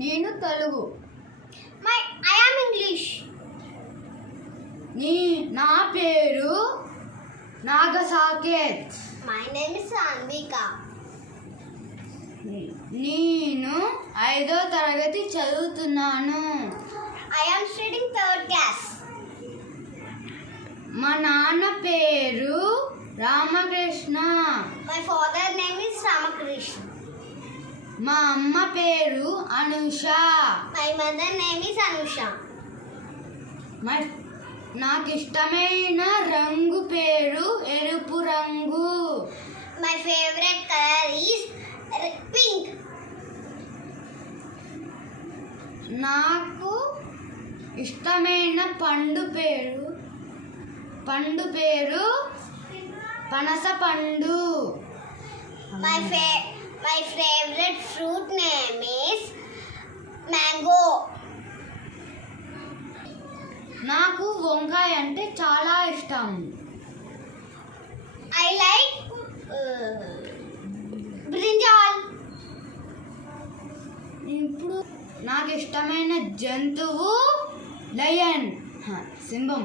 నేను Telugu. I am English. నా పేరు నాగసాకేత్. My name is Anvika. నేను 5వ తరగతి చదువుతున్నాను. I am studying 3rd class. మా నాన్న పేరు Ramakrishna. My father name is Ramakrishna. మా అమ్మ పేరు Anusha. My mother name is Anusha. నాకు ఇష్టమైన రంగు పేరు ఎరుపు రంగు. My favorite color is pink. నాకు ఇష్టమైన పండు పేరు పనస పండు. My favorite fruit name is mango. నాకు వంకాయ అంటే చాలా ఇష్టం. I like brinjal. ఇప్పుడు నాకు ఇష్టమైన జంతువు లయన్, సింహం.